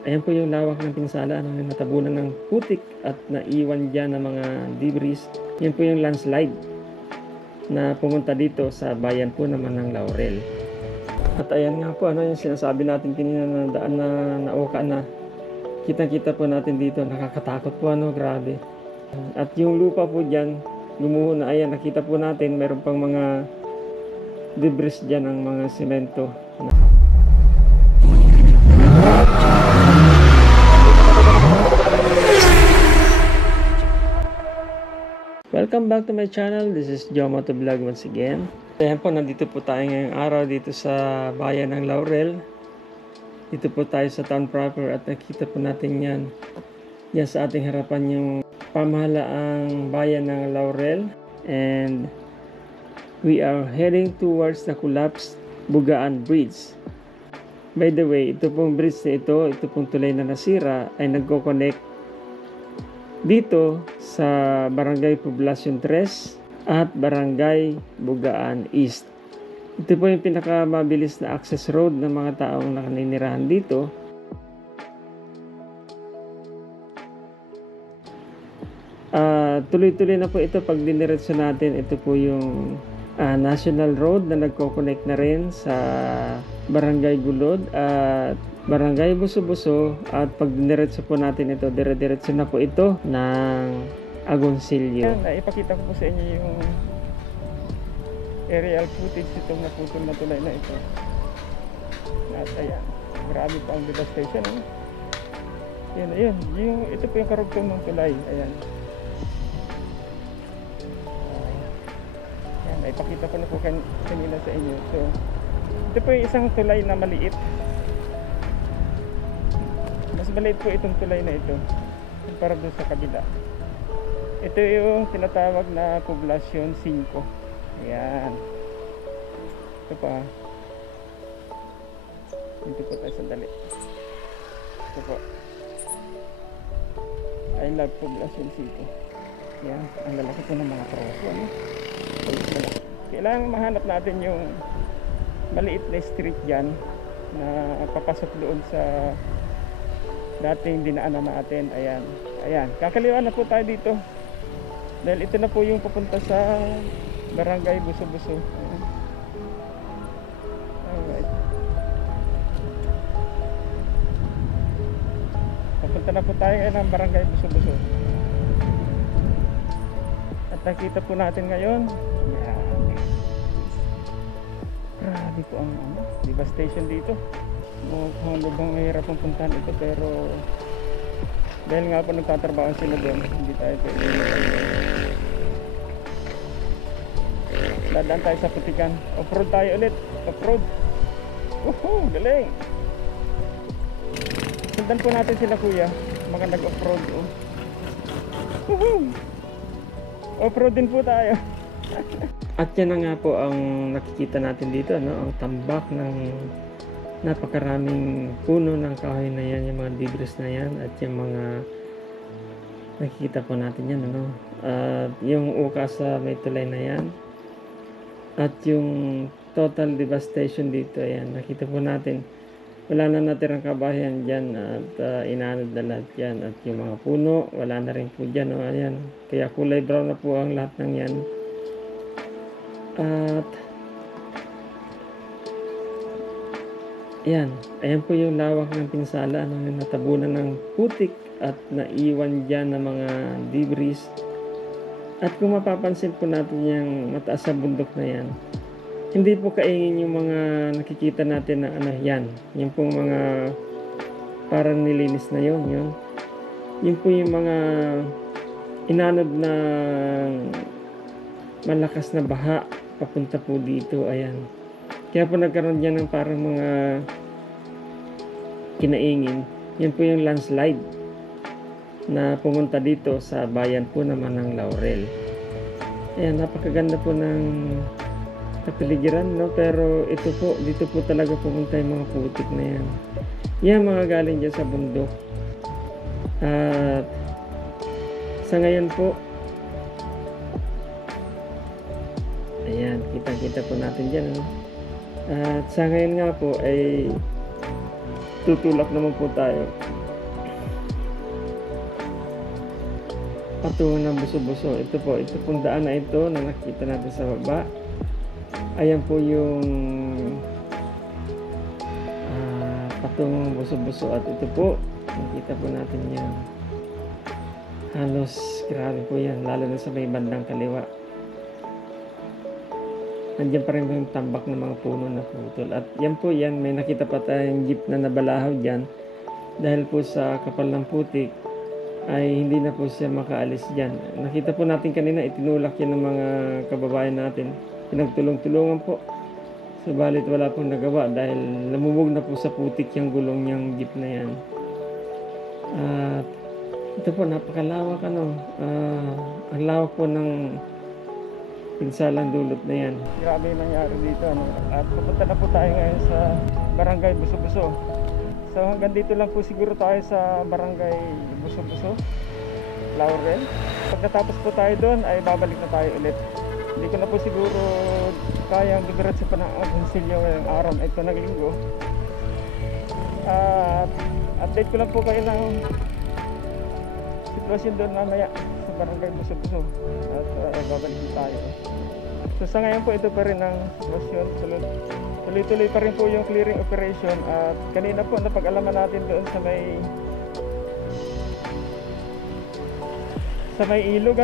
Ayan po yung lawak ng pinsala na natabunan ng putik at naiwan dyan ng mga debris. Yan po yung landslide na pumunta dito sa bayan po naman ng Laurel. At ayan nga po, yung sinasabi natin kanina na daan na nauka na. Kitang-kita po natin dito, nakakatakot po, grabe. At yung lupa po dyan, lumuho na, ayan, nakita po natin, meron pang mga debris dyan ng mga semento. Welcome back to my channel. This is Joe Moto Vlog once again. Ayan po, nandito po tayo ngayong araw dito sa bayan ng Laurel. Dito po tayo sa town proper at nakita po natin yan. Yan sa ating harapan yung pamahalaang bayan ng Laurel. And we are heading towards the collapsed Bugaan Bridge. By the way, ito pong bridge na ito pong tulay na nasira ay nagko-connect dito sa Barangay Poblacion 3 at Barangay Bugaan East. Ito po yung pinakamabilis na access road ng mga taong nakaninirahan dito. Tuloy-tuloy na po ito pag diniretso natin. Ito po yung national road na nagko-connect na rin sa Barangay Gulod at Barangay Buso-Buso, at pag diniretso po natin ito, dire-diretso na po ito ng Agoncillo. Ipakita ko po sa inyo yung aerial footage itong naputol na tulay na ito. At ayan, grabe pa ang devastation. Ayan, ito po yung karugtong ng tulay. Ayan, ipakita ko na po kanina sa inyo. So, ito po yung isang tulay na maliit. Mas maliit po itong tulay na ito para doon sa kabila. Ito yung tinatawag na Poblacion 5. Ayan. Ito pa. Dito po tayo sandali. Ito po. I love Poblacion 5. Ayan. Ang lalaki po ng mga troso. Kailangan mahanap natin yung maliit na street dyan na papasok doon sa dating dinaanan natin. Ayan, kakaliwa na po tayo dito dahil ito na po yung papunta sa Barangay Buso-Buso. Alright, papunta na po tayo ngayon ng Barangay Buso-Buso at nakita po natin ngayon, grabe po ang devastation dito. Mukhang lubang mahirap ang puntahan ito, pero dahil nga po nagtatrabaho sila doon, hindi tayo pwede. Dadaan tayo sa putikan. Off-road tayo ulit. Off-road. Woohoo! Galing! Sundan po natin sila kuya, mga nag-off-road. Woohoo! Off-road din po tayo. At yan na nga po ang nakikita natin dito, ang tambak ng napakaraming puno ng kahoy na yan, yung mga debris na yan, at yung mga nakikita po natin yan, yung uka sa may tulay na yan, at yung total devastation dito. Ayan, nakita po natin wala na natirang kabahayan dyan, at inanod na lahat yan, at yung mga puno wala na rin po dyan. Ayan, kaya kulay brown na po ang lahat ng yan. At ayan po yung lawak ng pinsala na natabunan ng putik at naiwan dyan ng mga debris. At kung mapapansin po natin yung mataas sa bundok na yan, hindi po kaingin yung mga nakikita natin na yan. Yung pong mga parang nilinis na yun po yung mga inanod na malakas na baha papunta po dito. Ayan, kaya po nagkaroon dyan ng parang mga kinaingin. Yan po yung landslide na pumunta dito sa bayan po naman ng Laurel. Ayan, napakaganda po ng kapiligiran, pero ito po, dito po talaga pumunta yung mga putik na yan. Yan mga galing dyan sa bundok. At sa ngayon po, ayan, kita po natin dyan, At sa ngayon nga po ay tutulak naman po tayo patungo ng Buso-Buso. Ito pong daan na ito na nakita natin sa baba. Ayan po yung patungong Buso-Buso, at ito po nakita po natin yan. Halos grabe po yan, lalo na sa may bandang kaliwa. Nandiyan pa rin po yung tambak ng mga puno na putol. At yan po yan, may nakita pa tayong jeep na nabalahaw dyan. Dahil po sa kapal ng putik ay hindi na po siya makaalis dyan. Nakita po natin kanina, itinulak yan ng mga kababayan natin. Pinagtulong-tulungan po. Subalit wala pong nagawa dahil namumog na po sa putik yung gulong niyang jeep na yan. At ito po, napakalawak ang lawak po ng pinsalang dulot na yan. Grabe yung nangyari dito. At pupunta na po tayo ngayon sa Barangay Buso-Buso. So hanggang dito lang po siguro tayo sa Barangay Buso-Buso, Laurel. Pagkatapos po tayo doon ay babalik na tayo ulit. Hindi ko na po siguro kayang dumiretso pa ng konsilyo ngayong araw na ito ng linggo. At update ko lang po kayo ng sitwasyon doon mamaya sa Barangay Buso-Buso. At babalik na tayo. So sa ngayon po ito pa rin ang sitwasyon. Tuloy-tuloy pa rin po yung clearing operation. At kanina po napag-alaman natin doon sa may ilog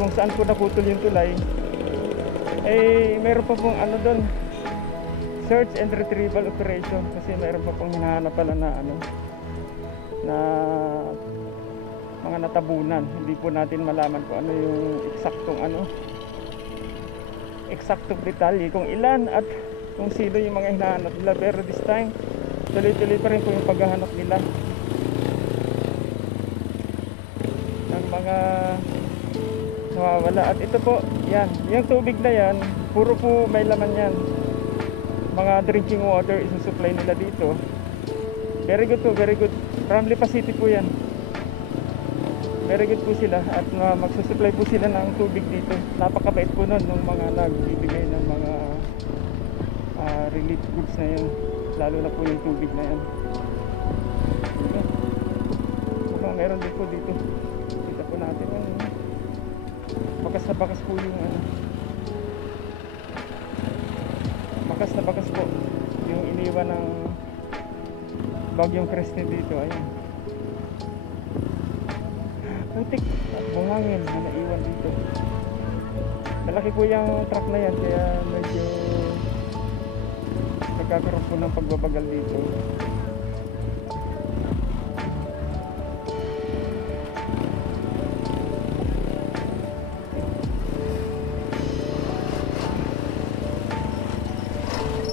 kung saan po naputol yung tulay, meron pa pong doon, search and retrieval operation, kasi meron pa pong hinahanap pala na na mga natabunan. Hindi po natin malaman kung ano yung eksaktong detalye kung ilan at kung sino yung mga hinahanap nila, pero this time tuloy-tuloy pa rin po yung paghahanap nila ng mga nawawala. At ito po, yan, yung tubig na yan, puro po may laman yan. Mga drinking water isusupply nila dito. Very good po, very good. Ramli City po yan. Very good po sila. At magsusupply po sila ng tubig dito. Napakabait po nun ng mga nagbibigay ng mga relief goods na yan. Lalo na po yung tubig na yan. Mukhang meron din po dito. Kita po natin yan. Bakas na bakas po yung bakas na bakas po yung iniwan ng bagyong Kristen dito. Ayan, putik at buhangin na naiwan dito. Malaki po yung truck na yan, kaya medyo nagkakaroon po ng pagbabagal dito.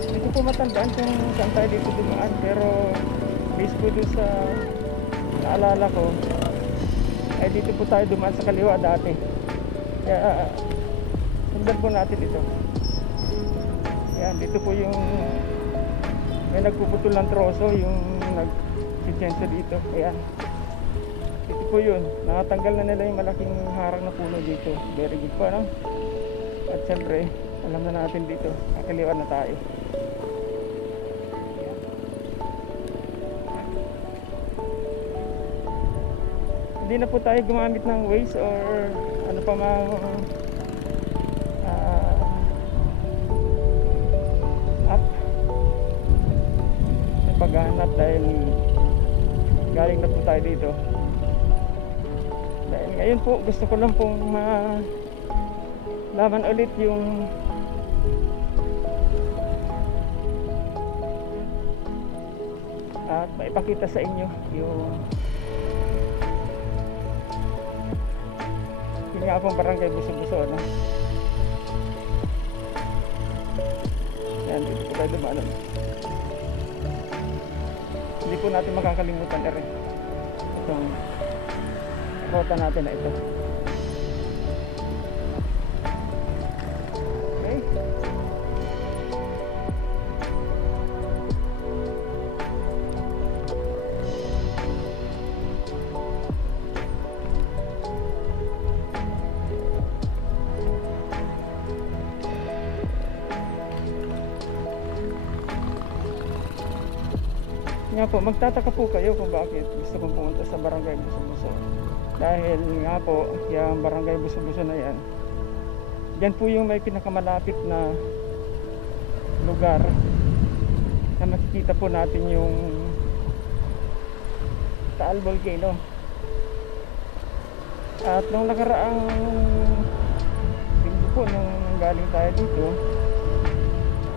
Hindi ko matandaan kung saan tayo dito dumaan, pero based po dun sa naalala ko ay dito po tayo dumaan sa kaliwa dati. Kaya sundan po natin ito. Yan, dito po yung may nagpuputol ng troso, yung nag-sityensa dito. Ayan, dito po yun. Nakatanggal na nila yung malaking harang na puno dito. Very good po, At syempre alam na natin dito, kakaliwa na tayo. Hindi na po tayo gumamit ng Waze or ano pa mang app sa paghahanap, dahil galing na po tayo dito. Dahil ngayon po gusto ko lang pong laman ulit yung at maipakita sa inyo yung nga pong Barangay Buso-Buso, Yan, dito po tayo dumaan. Hindi po natin makakalimutan itong rota natin na ito. Okay. nga po, magtataka po kayo kung bakit gusto kong pumunta sa Barangay Buso-Buso. Dahil nga po, yung Barangay Buso-Buso na yan, yan po yung may pinakamalapit na lugar na makikita po natin yung Taal Volcano. At nung nakaraang linggo po, nung galing tayo dito,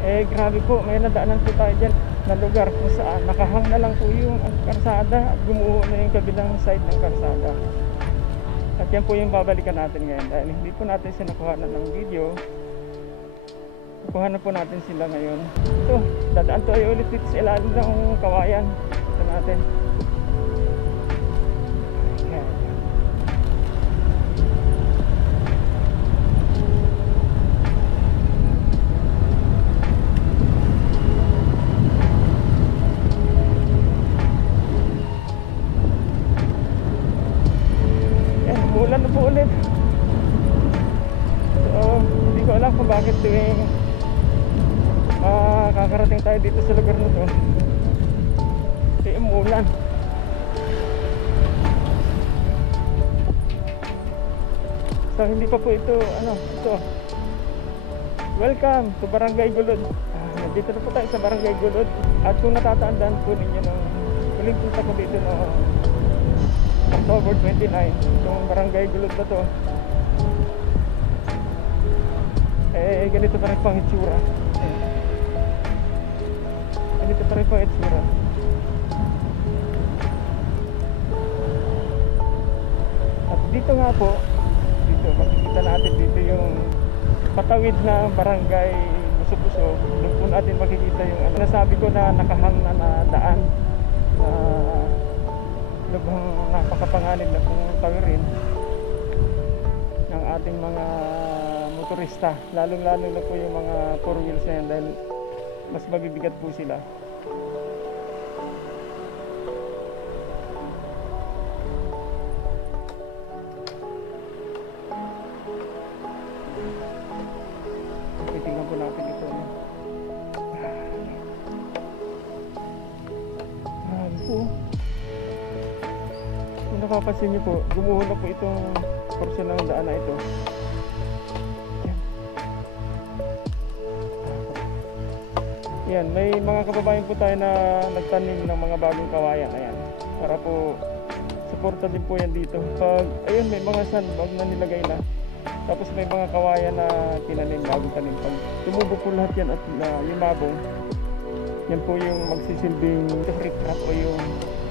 grabe po, may nadaanan po tayo dyan na lugar kung saan nakahang na lang po yung karsada at gumuho na yung kabilang side ng karsada. At yan po yung babalikan natin ngayon dahil hindi po natin sila nakuhanan ng video. Nakuhanan po natin sila ngayon. Ito, dadaan tayo ulit dito sa ilalim ng kawayan. Ito natin. Umulan na po ulit. So, hindi ko alam kung bakit tuwing kakarating tayo dito sa lugar na to umulan. So, hindi pa po ito, ito. Welcome to Barangay Gulod. Dito na po tayo sa Barangay Gulod. At kung natatandaan po ninyo nung huling punta ko dito no October 29, itong Barangay Gulod na to, ganito pa rin pang itsura. Ganito pa rin pang itsura. At dito nga po, dito makikita natin dito yung patawid na Barangay Buso-Buso. Doon po natin makikita yung nasabi ko na nakahang na daan na lubhang napakapanganib na pong tawirin ng ating mga motorista, lalong-lalo na po yung mga 4 wheels na yan dahil mas mabibigat po sila. Titingnan po natin ito. Grabe po. Kung napapansin nyo po, gumuho na po itong portion ng daan na ito. Yan, may mga kababayan po tayo na nagtanim ng mga bagong kawayan. Ayan, para po suporta din po yan dito. Pag, ayun, may mga sandbag na nilagay na. Tapos may mga kawayan na tinanim, bagong tanim. Pag tumubo po lahat yan at yumabong, yan po yung magsisilbing riprap o yung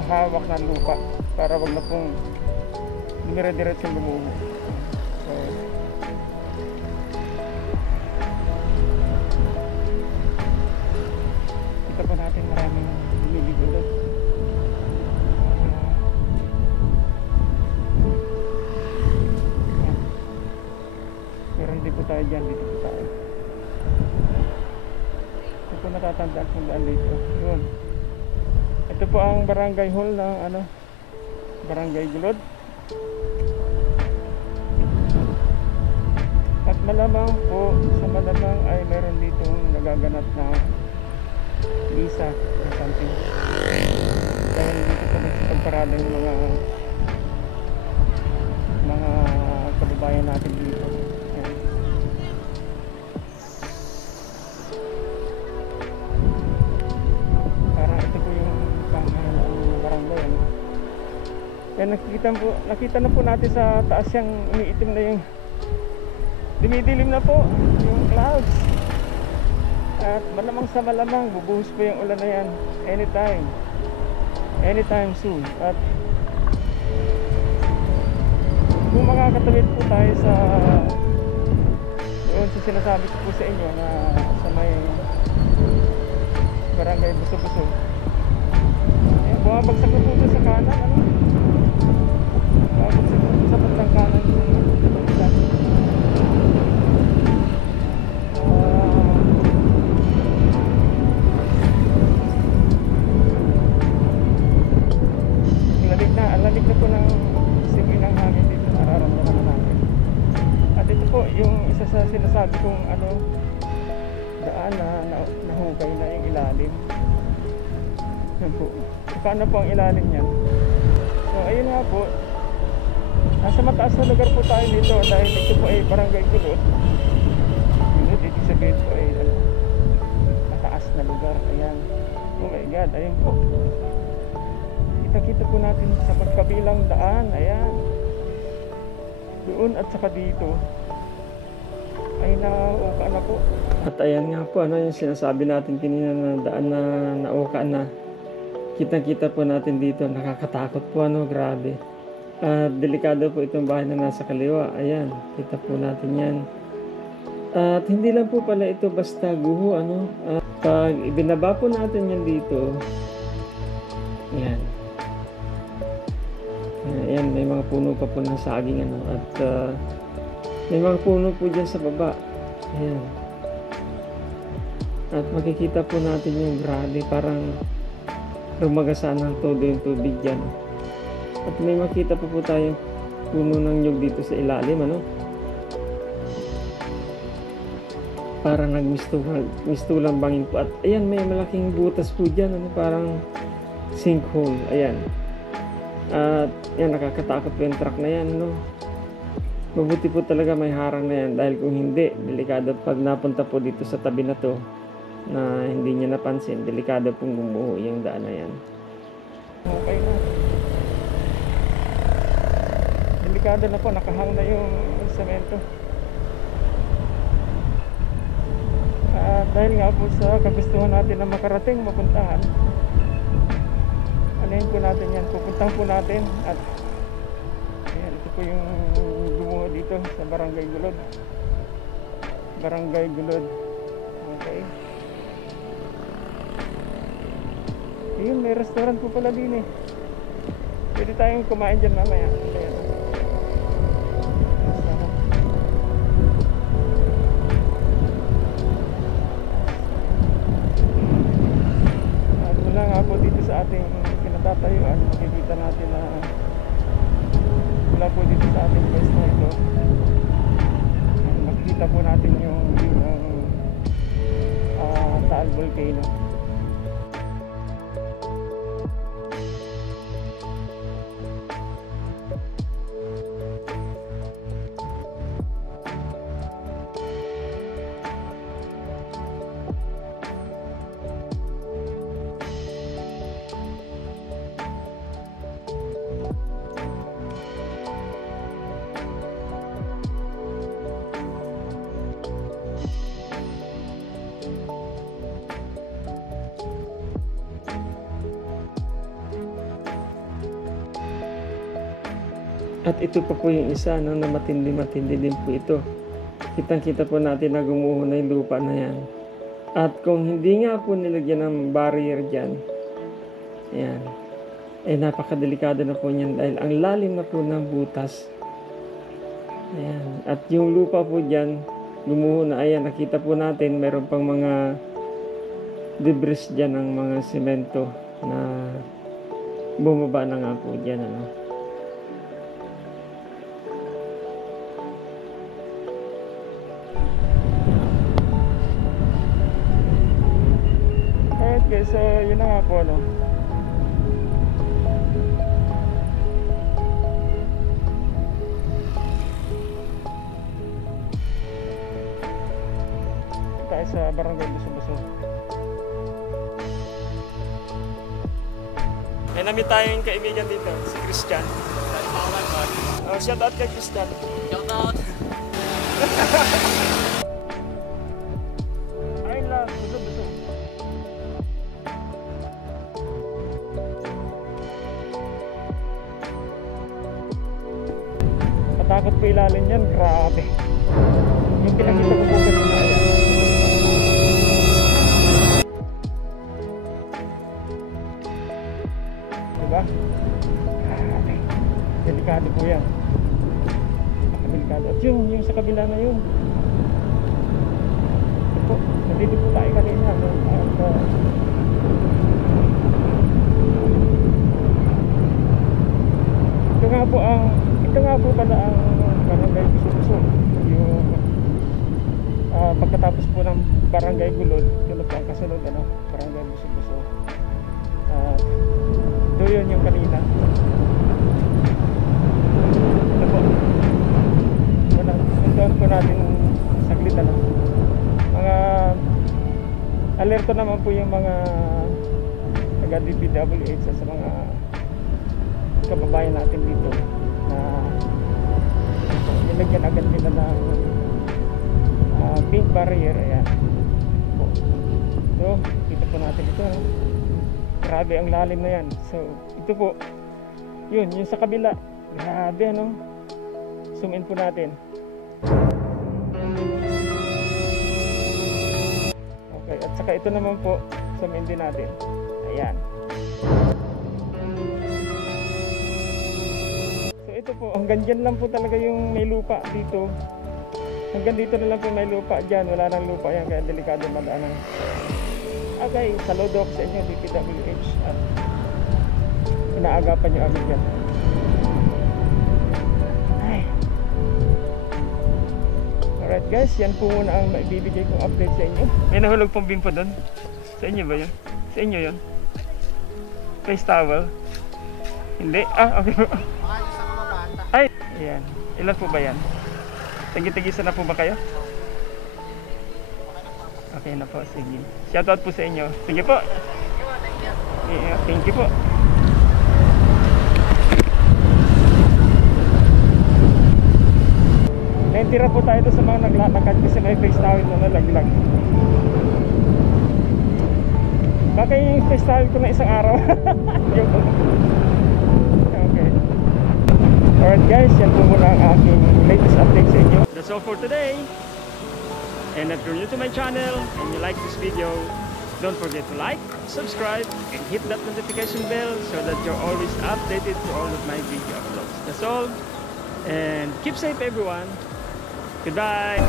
hawak ng lupa para wag na pong dumire-diretsong lumubo. So, kita po natin maraming lumiligo doon. Pero hindi po tayo dyan, dito po tayo. Ito po natatandaan kung daan dito. Yun. Ito po ang barangay hall ng Barangay Gulod. At malamang po, sa malamang ay meron ditong nagaganap na misa or something. Dahil dito po nagsipagparada yung mga kababayan natin dito. Ayan. Parang ito po yung panghalaan ng barangay. Yan, nakita na po natin sa taas yung umiitim na yung dumidilim na po yung clouds. At malamang sa malamang bubuhos po yung ulan na yan anytime soon. At kung makakatawid po tayo sa doon sa sinasabi ko po sa inyo na sa may Barangay Buso-Buso, bumabagsak na po doon sa kanan, bumabagsak na po sa bandang kanan yung isa. Lamig na po ng simoy ng hangin dito, nararamdaman na natin. At ito po yung isa sa sinasabi kong daan na nahukay na yung ilalim. Yan po. Paano po ang ilalim niyan? So ayun nga po, nasa mataas na lugar po tayo dito dahil ito po ay Barangay Gulod. Gulod, ibig sabihin po ay mataas na lugar. Ayan. Oh my God, ayun po. Kita-kita po natin sa magkabilang daan. Ayan. Doon at saka dito ay nauka na po. At ayan nga po, ano yung sinasabi natin kanina na daan na nauka na. Kitang-kita po natin dito, nakakatakot po, ano, grabe. At delikado po itong bahay na nasa kaliwa. Ayan, kita po natin yan. At hindi lang po pala ito basta guho, ano. Pag ibinaba po natin yan dito, ayan. Ayan, may mga puno pa po ng saging, ano. At may mga puno po dyan sa baba. Ayan. At makikita po natin yung grabe, parang rumagasan ng todo yung tubig dyan. At may makita pa po tayong puno ng nyug dito sa ilalim, ano. Parang nagmistulang bangin po. At ayan, may malaking butas po dyan, ano, parang sinkhole. Ayan. At yan, nakakatakot po yung truck na yan, no. Mabuti po talaga may harang na yan, dahil kung hindi, delikado pag napunta po dito sa tabi na to na hindi niya napansin, delikado pong gumuho yung daan na yan. Okay na. Delikado na po, nakahang na yung semento. Dahil nga po sa kagustuhan natin na makarating, mapuntahan, anayin po natin yan, pupuntahan po natin. At ayan, ito po yung gumuho dito sa Barangay Gulod. Barangay Gulod. Okay. Ayun, may restaurant po pala din eh. Pwede tayong kumain dyan mamaya. Ayan. At mula nga po dito sa ating kinatatayuan, makikita natin na mula po dito sa ating pwesto na ito, makikita po natin yung view ng Taal Volcano. At ito pa po yung isa, no, na matindi din po ito. Kitang-kita po natin na gumuho na yung lupa na yan. At kung hindi nga po nilagyan ng barrier dyan, ayan, eh napakadelikado na po niyan dahil ang lalim na po ng butas. Ayan. At yung lupa po dyan, gumuho na. Ayan, nakita po natin, meron pang mga debris dyan ng mga semento na bumaba na nga po dyan, ano. Okay, so yun na nga po, no. Tayo sa Barangay Buso-Buso. May namit tayong kaibigan dito, si Christian. Shout out kay Christian. Shout out. I love Buso-Buso. Takot po ilalim yan, grabe. Yung pinakita ko po kanina, ayan. Diba? Grabe. Delikado po yan. Delikado. At yung sa kabila na yun. Ito po, nandito po tayo kanina. Ito nga po pala ang Barangay Buso-Buso. Yung pagkatapos po ng Barangay Gulod, yun po ang kasunod, ano, Barangay Buso-Buso. yun yung kanina. Ito po. Wala, sundan po natin saglit na. Mga alerto naman po yung mga taga DPWH sa mga kababayan natin dito na nilagyan agad nila ng pink barrier. Ayan po. So kita po natin ito, no? Grabe ang lalim na yan. So ito po yun, yung sa kabila, grabe, ano. Zoom in po natin. Okay, at saka ito naman po, zoom in din natin. Ayan. So ito po, hanggang dyan lang po talaga yung may lupa dito. Hanggang dito na lang po may lupa. Dyan, wala nang lupa yan, kaya delikado madaanan. Okay, saludo sa inyo DPWH at inaagapan nyo agad yan. Ay. Alright guys, yan po muna ang maibibigay kong update sa inyo. May nahulog pong bimpo doon. Sa inyo ba yun? Sa inyo yun? Face towel? Hindi? Ah, okay po. Ay, ayan. Ilan po ba yan? Tagi-tagisan na po ba kayo? Okay na po, sige. Shoutout po sa inyo. Sige po. Yeah, thank you po. Naintira po tayo doon sa mga naglalakad kasi may face towel na nalaglag. Baka yung face towel ko na isang araw. Okay. Alright guys, yan po muna ang aking latest update sa inyo. That's all for today. And if you're new to my channel and you like this video, don't forget to like, subscribe, and hit that notification bell so that you're always updated to all of my video uploads. That's all. And keep safe everyone. Goodbye.